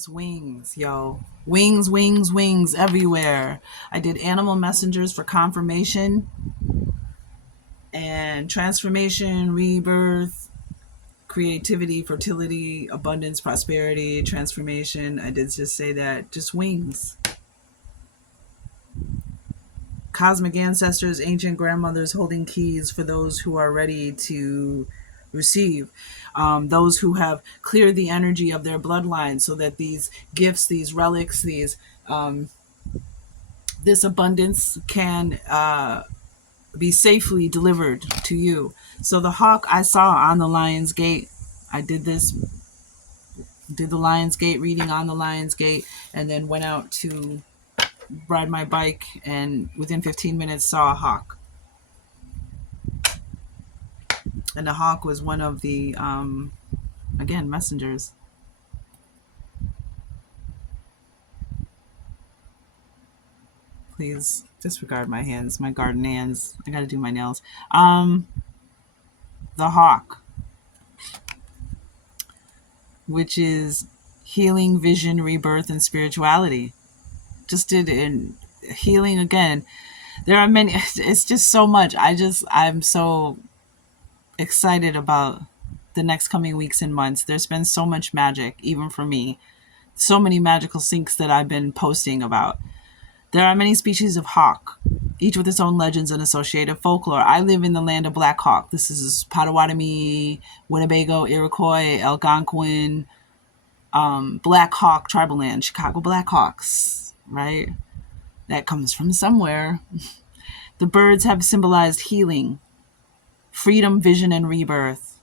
Just wings, yo. Wings, wings, wings everywhere. I did animal messengers for confirmation and transformation, rebirth, creativity, fertility, abundance, prosperity, transformation. I did just say that. Just wings. Cosmic ancestors, ancient grandmothers holding keys for those who are ready to receive. Those who have cleared the energy of their bloodline so that these gifts, these relics, this abundance can be safely delivered to you. So the hawk I saw on the Lion's Gate, I did the Lion's Gate reading on the Lion's Gate, and then went out to ride my bike, and within 15 minutes saw a hawk. And the hawk was one of the, again, messengers. Please disregard my hands, my garden hands. I gotta do my nails. The hawk, which is healing, vision, rebirth, and spirituality. Just did in healing again. There are many, it's just so much. I'm so excited about the next coming weeks and months. There's been so much magic, even for me. So many magical syncs that I've been posting about. There are many species of hawk, each with its own legends and associated folklore. I live in the land of Black Hawk. This is Potawatomi, Winnebago, Iroquois, Algonquin, Black Hawk tribal land, Chicago Blackhawks, right? That comes from somewhere. The birds have symbolized healing, freedom, vision, and rebirth.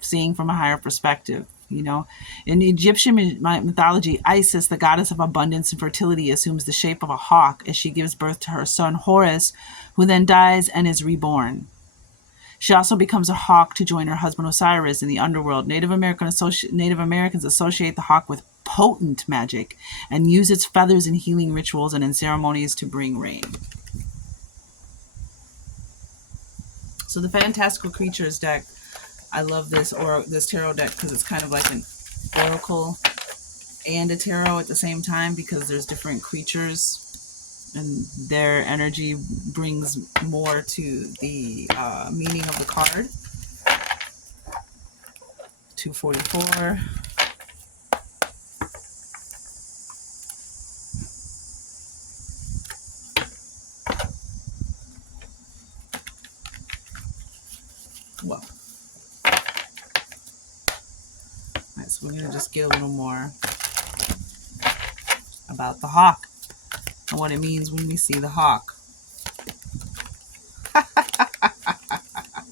Seeing from a higher perspective, you know. In the Egyptian mythology, Isis, the goddess of abundance and fertility, assumes the shape of a hawk as she gives birth to her son Horus, who then dies and is reborn. She also becomes a hawk to join her husband Osiris in the underworld. Native Americans associate the hawk with potent magic and use its feathers in healing rituals and in ceremonies to bring rain. So the Fantastical Creatures deck, I love this tarot deck because it's kind of like an oracle and a tarot at the same time, because there's different creatures and their energy brings more to the meaning of the card. 244. Well, all right, so we're going to just get a little more about the hawk and what it means when we see the hawk.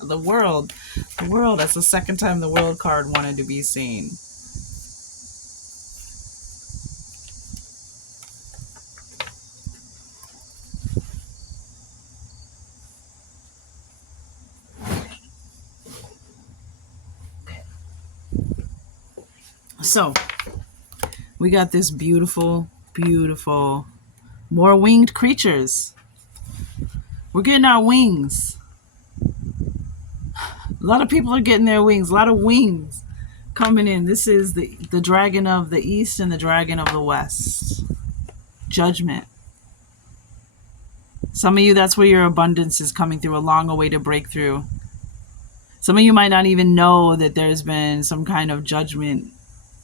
The world, that's the second time the world card wanted to be seen. So we got this beautiful, beautiful, more winged creatures. We're getting our wings. A lot of people are getting their wings. A lot of wings coming in. This is the dragon of the east and the dragon of the west. Judgment. Some of you, that's where your abundance is coming through, a long-awaited breakthrough. Some of you might not even know that there's been some kind of judgment,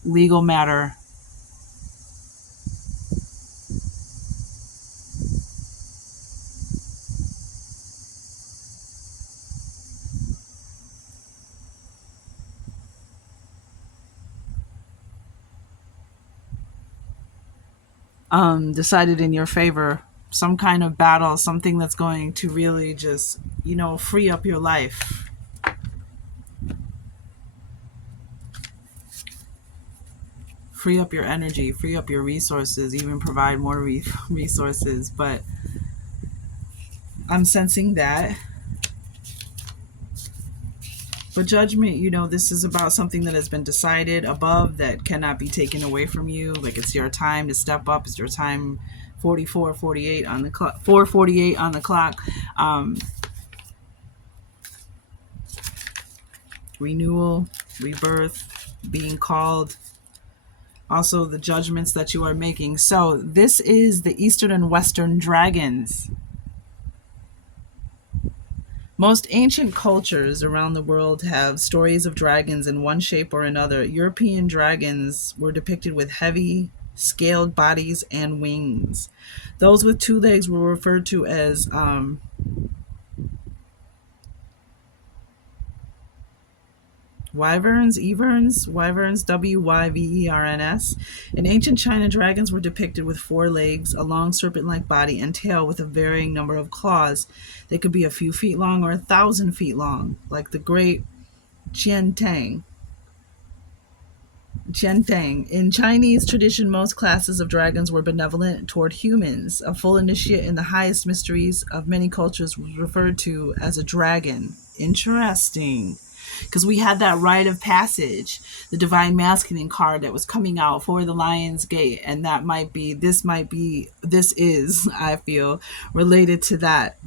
legal matter. Decided in your favor. Some kind of battle, something that's going to really just, free up your life. Free up your energy, free up your resources, even provide more resources. But I'm sensing that. But judgment, this is about something that has been decided above that cannot be taken away from you. Like, it's your time to step up. It's your time. 4:48 on the clock. 4:48 on the clock. Renewal, rebirth, being called. Also the judgments that you are making. So this is the Eastern and Western dragons. Most ancient cultures around the world have stories of dragons in one shape or another. European dragons were depicted with heavy, scaled bodies and wings. Those with two legs were referred to as wyverns, Wyverns. In ancient China, dragons were depicted with four legs, a long serpent like body, and tail with a varying number of claws. They could be a few feet long or 1,000 feet long, like the great Jian Jiantang. In Chinese tradition, most classes of dragons were benevolent toward humans. A full initiate in the highest mysteries of many cultures was referred to as a dragon. Interesting. Because we had that rite of passage, the divine masculine card that was coming out for the Lion's Gate, and this is, I feel, related to that.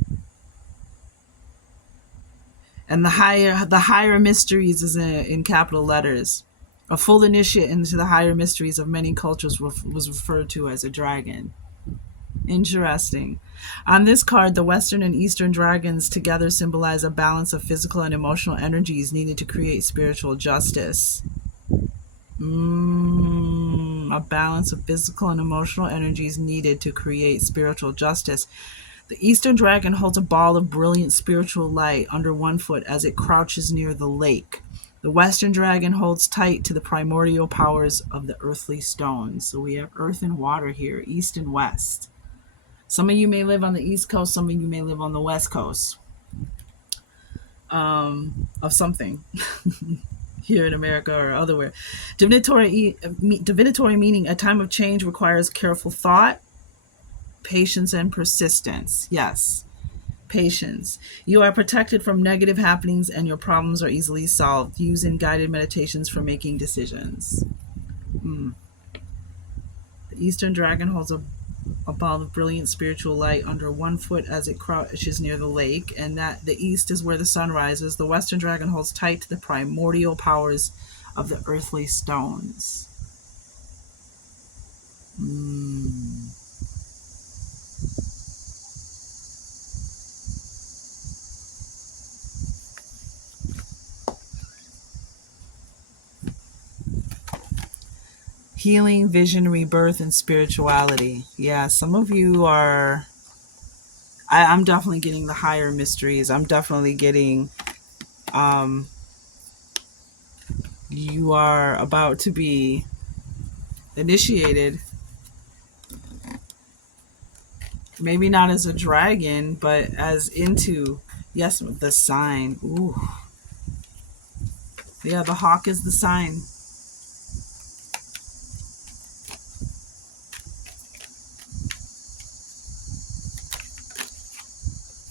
And the higher mysteries is in capital letters. A full initiate into the higher mysteries of many cultures was referred to as a dragon. Interesting. On this card, the Western and Eastern dragons together symbolize a balance of physical and emotional energies needed to create spiritual justice. A balance of physical and emotional energies needed to create spiritual justice. The Eastern dragon holds a ball of brilliant spiritual light under one foot as it crouches near the lake. The Western dragon holds tight to the primordial powers of the earthly stones. So we have earth and water here, east and west. Some of you may live on the East Coast, some of you may live on the West Coast of something here in America or otherwhere. Divinatory meaning a time of change requires careful thought, patience, and persistence. Yes, patience. You are protected from negative happenings and your problems are easily solved. Using guided meditations for making decisions. The Eastern dragon holds a ball of brilliant spiritual light under one foot as it crouches near the lake, and that the east is where the sun rises. The Western dragon holds tight to the primordial powers of the earthly stones. Healing, vision, rebirth, and spirituality. Yeah, some of you are. I'm definitely getting the higher mysteries. I'm definitely getting. You are about to be initiated. Maybe not as a dragon, but as into, yes, the sign. Ooh. Yeah, the hawk is the sign.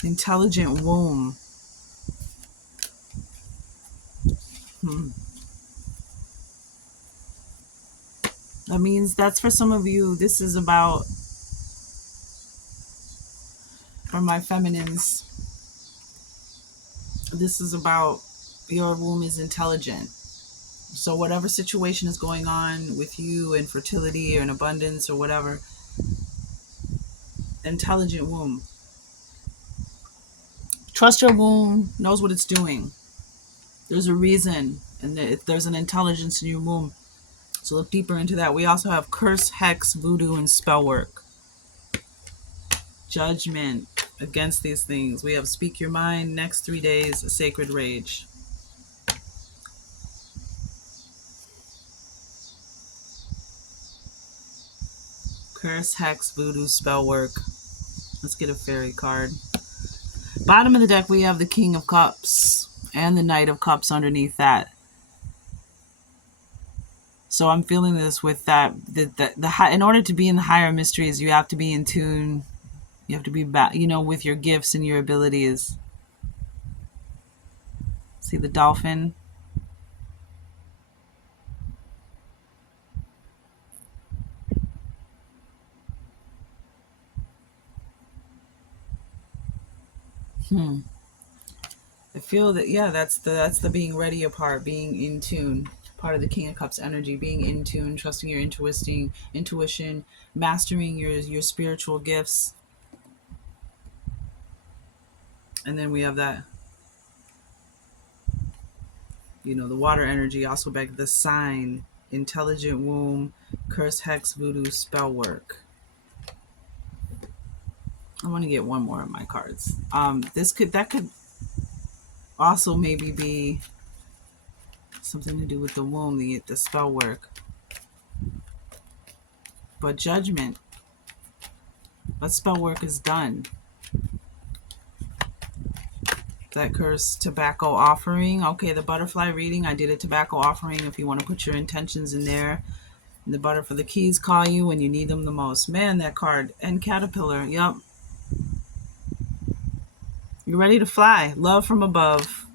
Intelligent womb. That means that's for some of you. This is about, for my feminines, this is about your womb is intelligent. So whatever situation is going on with you in fertility or in abundance or whatever, intelligent womb. Trust your womb, knows what it's doing. There's a reason, and there's an intelligence in your womb. So look deeper into that. We also have curse, hex, voodoo, and spell work. Judgment against these things. We have speak your mind, next 3 days, a sacred rage. Curse, hex, voodoo, spell work. Let's get a fairy card. Bottom of the deck, we have the King of Cups and the Knight of Cups underneath that. So I'm feeling this with that. In order to be in the higher mysteries, you have to be in tune. You have to be with your gifts and your abilities. See the dolphin? I feel that, yeah, that's the being ready part, being in tune. part of the King of Cups energy, being in tune, trusting your intuition, mastering your spiritual gifts. And then we have that, the water energy, also back the sign, intelligent womb, curse, hex, voodoo, spell work. I want to get one more of my cards. That could also maybe be something to do with the womb, the spell work. But judgment, that spell work is done. That curse, tobacco offering. Okay, the butterfly reading, I did a tobacco offering if you want to put your intentions in there. And the butter for the keys call you when you need them the most. Man, that card. And caterpillar. Yep. You're ready to fly. Love from above.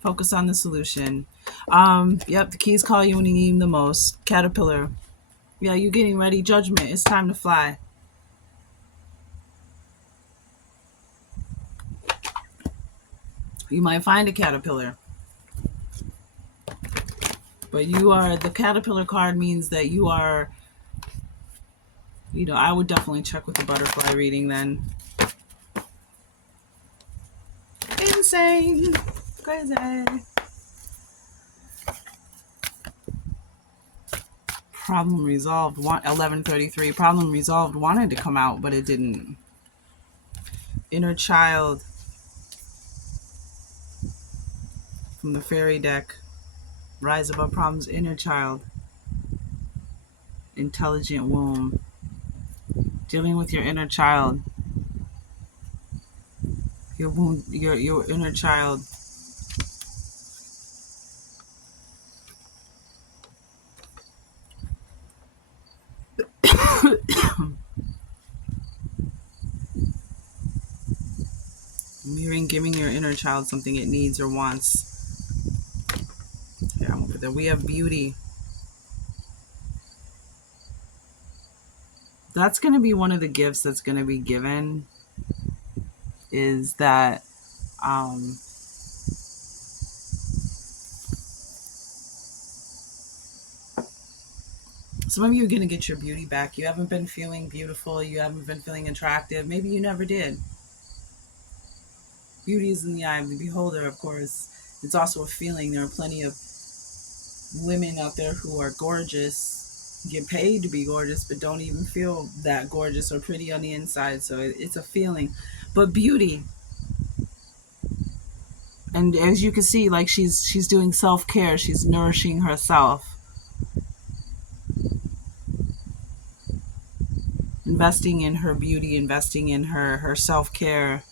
Focus on the solution. Yep, the keys call you when you need them the most. Caterpillar. Yeah, you're getting ready. Judgment. It's time to fly. You might find a caterpillar. But the caterpillar card means that you are, I would definitely check with the butterfly reading then. Insane. Crazy. Problem resolved. 1133. Problem resolved wanted to come out, but it didn't. Inner child from the fairy deck. Rise above problems. Inner child. Intelligent womb. Dealing with your inner child. Your womb. Your inner child. Mirroring, giving your inner child something it needs or wants. Yeah, over there. We have beauty. That's going to be one of the gifts that's going to be given, is that some of you are going to get your beauty back. You haven't been feeling beautiful. You haven't been feeling attractive. Maybe you never did. Beauty is in the eye of the beholder, of course. It's also a feeling. There are plenty of women out there who are gorgeous, get paid to be gorgeous, but don't even feel that gorgeous or pretty on the inside. So it's a feeling. But beauty. And as you can see, like she's doing self-care. She's nourishing herself. Investing in her beauty, investing in her self-care,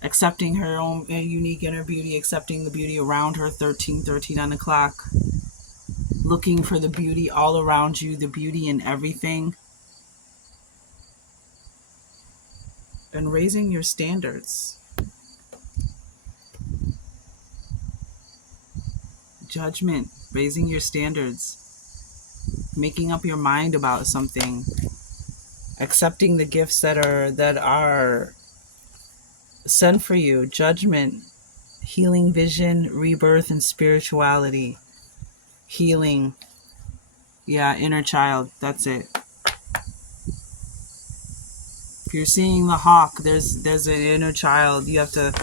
accepting her own unique inner beauty, accepting the beauty around her, 1313 on the clock, looking for the beauty all around you, the beauty in everything, and raising your standards. Judgment, raising your standards, making up your mind about something, accepting the gifts that are sent for you. Judgment, healing, vision, rebirth, and spirituality. Healing. Yeah, inner child. That's it. If you're seeing the hawk, there's an inner child. You have to,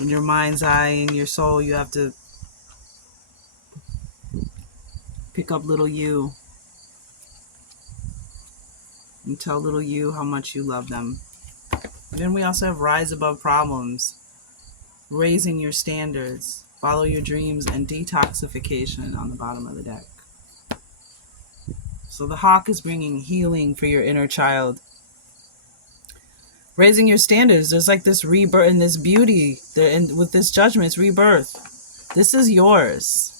in your mind's eye, in your soul, you have to pick up little you and tell little you how much you love them. And then we also have rise above problems, raising your standards, follow your dreams, and detoxification on the bottom of the deck. So the hawk is bringing healing for your inner child. Raising your standards, there's like this rebirth and this beauty, and with this judgment, it's rebirth. This is yours.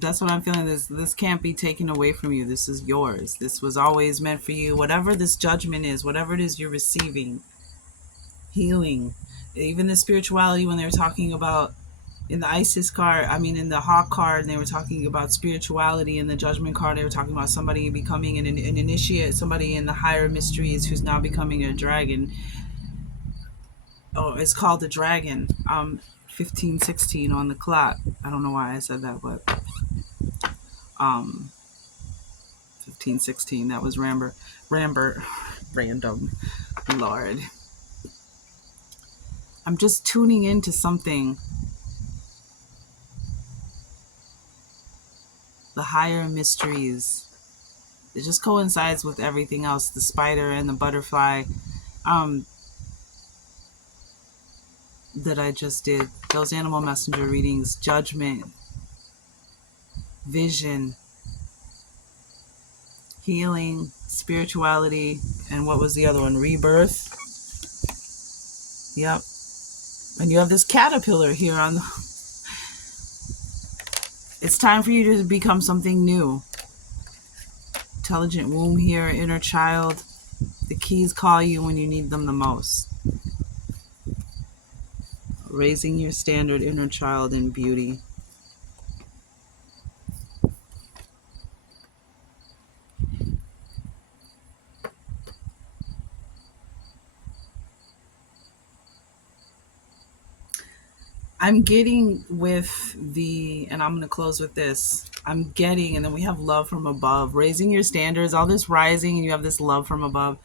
That's what I'm feeling. This can't be taken away from you. This is yours. This was always meant for you. Whatever this judgment is, whatever it is you're receiving, healing. Even the spirituality, when they were talking about in the Isis card, I mean, in the Hawk card, and they were talking about spirituality. In the Judgment card, they were talking about somebody becoming an initiate, somebody in the higher mysteries who's now becoming a dragon. Oh, it's called the dragon. 1516 on the clock. I don't know why I said that, but um 1516, that was Rambert random. Lord, I'm just tuning into something. The higher mysteries. It just coincides with everything else, the spider and the butterfly that I just did. Those animal messenger readings, judgment, vision, healing, spirituality, and what was the other one? Rebirth. Yep. And you have this caterpillar here on the... It's time for you to become something new. Intelligent womb here, inner child. The keys call you when you need them the most. Raising your standard, inner child, in beauty. I'm getting with the, and I'm going to close with this. I'm getting, and then we have love from above, raising your standards, all this rising, and you have this love from above.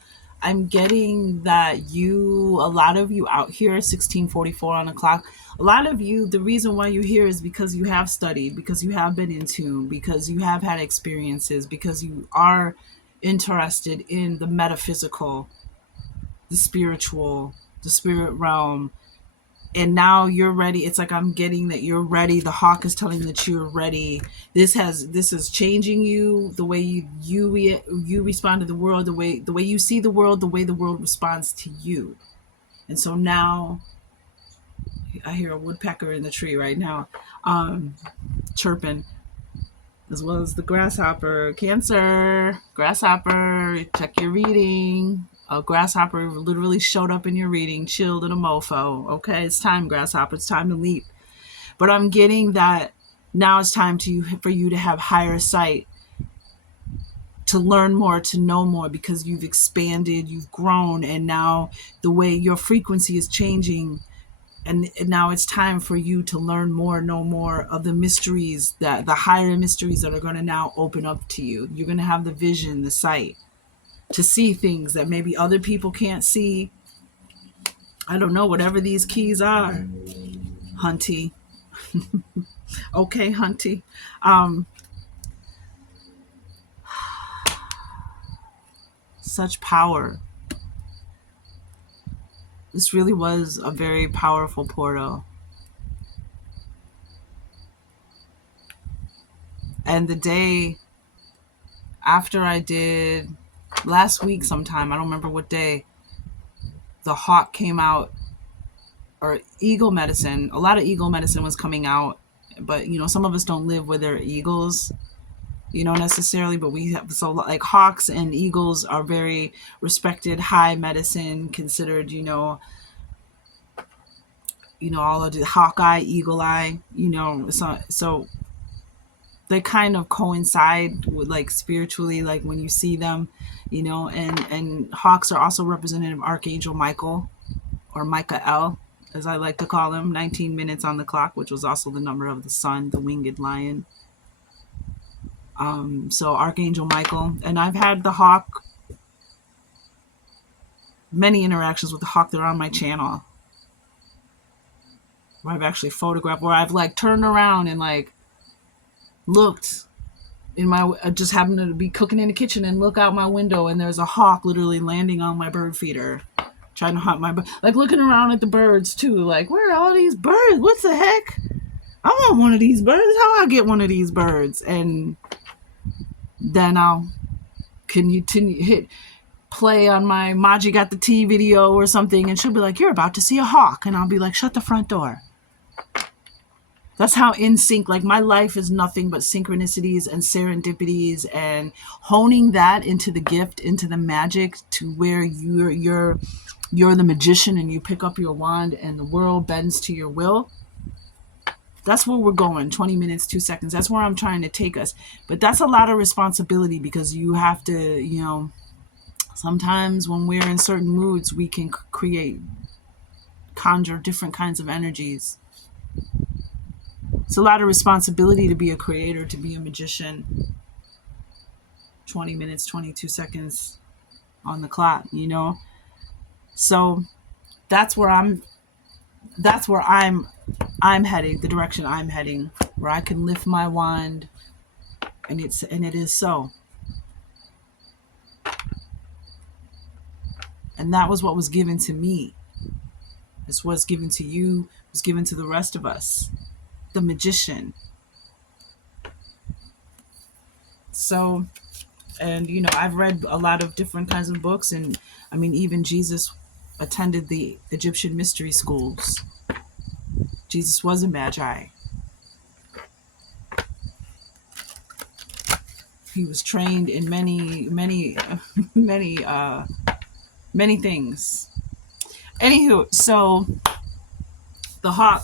I'm getting that a lot of you out here, 1644 on the clock, a lot of you, the reason why you're here is because you have studied, because you have been in tune, because you have had experiences, because you are interested in the metaphysical, the spiritual, the spirit realm, and now you're ready. It's like I'm getting that you're ready. The hawk is telling that you're ready. This is changing you, the way you respond to the world, the way you see the world, the way the world responds to you. And so now I hear a woodpecker in the tree right now, chirping, as well as the grasshopper. Cancer, grasshopper, check your reading. A grasshopper literally showed up in your reading, chilled in a mofo. Okay, it's time, grasshopper. It's time to leap. But I'm getting that now it's time for you to have higher sight, to learn more, to know more, because you've expanded, you've grown, and now the way your frequency is changing. And now it's time for you to learn more, know more of the mysteries, that the higher mysteries that are going to now open up to you. You're going to have the vision, the sight, to see things that maybe other people can't see. I don't know, whatever these keys are, Hunty. Okay, Hunty. Such power. This really was a very powerful portal. And the day after I did, last week sometime, I don't remember what day, the hawk came out, or eagle medicine. A lot of eagle medicine was coming out, but some of us don't live where there are eagles, necessarily, but we have, so like hawks and eagles are very respected, high medicine, considered, all of the Hawkeye, Eagle Eye, so they kind of coincide with, like, spiritually, like when you see them, and hawks are also representative of Archangel Michael, or Michael, as I like to call him, 19 minutes on the clock, which was also the number of the sun, the winged lion. So Archangel Michael, and I've had the hawk, many interactions with the hawk that are on my channel, where I've actually photographed, where I've like turned around and like looked in my, just happened to be cooking in the kitchen and look out my window and there's a hawk literally landing on my bird feeder, trying to hunt my bird, like looking around at the birds too, like, where are all these birds? What's the heck? I want one of these birds. How I get one of these birds? And then I'll continue hit play on my Maji Got the Tea video or something, and she'll be like, you're about to see a hawk, and I'll be like, shut the front door. That's how in sync, like my life is nothing but synchronicities and serendipities, and honing that into the gift, into the magic, to where you're the magician and you pick up your wand and the world bends to your will. That's where we're going. 20 minutes, 2 seconds. That's where I'm trying to take us. But that's a lot of responsibility, because you have to, sometimes when we're in certain moods, we can create, conjure different kinds of energies. It's a lot of responsibility to be a creator, to be a magician. 20 minutes, 22 seconds on the clock. So that's where I'm heading, the direction I'm heading, where I can lift my wand, and it is so. And that was what was given to me. This was given to you, was given to the rest of us. The magician. So, and I've read a lot of different kinds of books, and I mean, even Jesus attended the Egyptian mystery schools. Jesus was a magi. He was trained in many, many, many things. Anywho, so the hawk